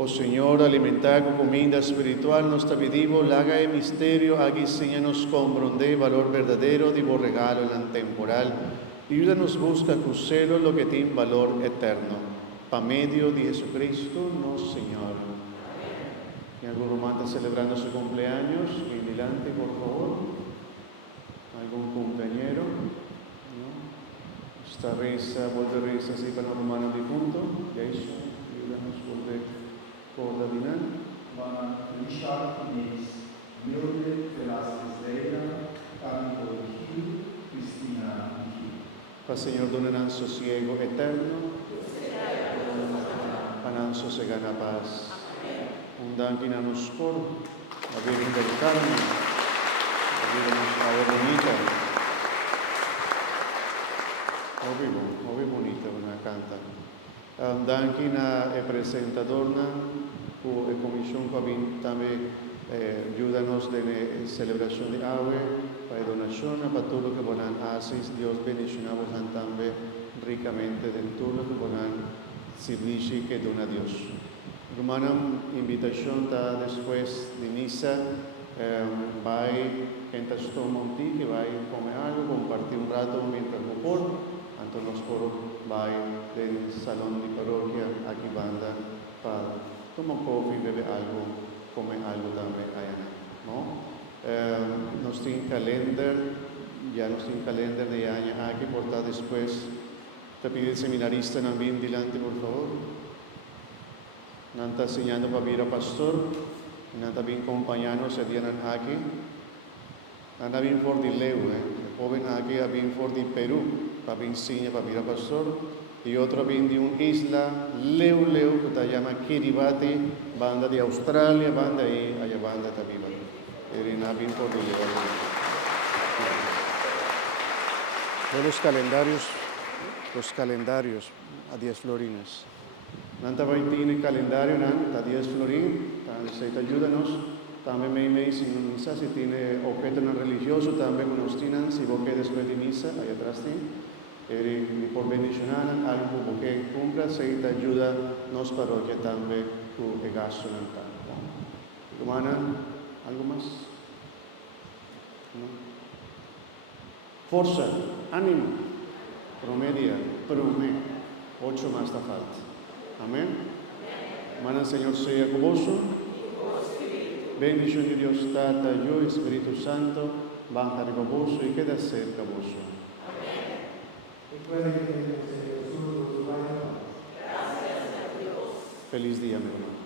O Senhor, alimentar com comida espiritual nossa vida, laga e mistério, aqui enseña-nos compreender valor verdadeiro de vos regalo não temporal, e ajuda-nos busca com celo lo que tem valor eterno. Por meio de Jesucristo, nosso Senhor. E algum romano está celebrando seu cumpleaños, en delante, por favor. Algum cumpleañero? ¿No? Esta reza, vuelve reza así para los romanos difunto, y eso, ayúdanos por la dinam. Bana Richard Inês, Milde Velasquez Leira, Carmen Gil, Cristina Gil. Para Señor donen sosiego eterno, para sosegana paz. Un dankin a nos cor, la Virgen del Carmen, la Virgen Ave bonita. Muy bonita una canta. Dankin a presentadorna, e comisión que también ayúdanos en celebración de Ave, para donación, para todo lo que ponan haces, Dios bendicionamos también ricamente de todo lo que ponan servicio que dona Dios. Hermana, invitación está después de misa, va gente toma un ti, que va a comer algo, compartir un rato mientras lo por, entonces los coros va del salón de parroquia, aquí banda, para tomar coffee, beber algo, comer algo también allá, ¿no? Nos tiene calendar, ya nos tiene calendar de año aquí, por estar después, te pide el seminarista también delante, por favor. Nos está enseñando para ir a pastor, nos está bien acompañando, se tienen aquí. Anda bien por de Leo, joven aquí, bien por de Perú, para bien enseñar para ir a pastor. Y otro bien de una isla, Leo, que se llama Kiribati, banda de Australia, banda ahí, allá banda también. Era bien por de Leo. Los calendarios a 10 florines. Nanta vai tiene calendario a 10 florín, se ayúdanos. También me dice en misa si tiene objeto no religioso, también nos tienen, si vos quedes después de misa, ahí atrás tiene. Por bendicionar algo que cumpla, se te ayuda nos parroquia también tu gasto en el campo. Hermana, ¿algo más? ¿No? Forza, ánimo, promedia, 8 más está falta. Amén. Hermana, Señor sea con vos. Bendición de Dios, Tata, yo, Espíritu Santo, baja de vos y queda cerca vos. Feliz día, mi hermano.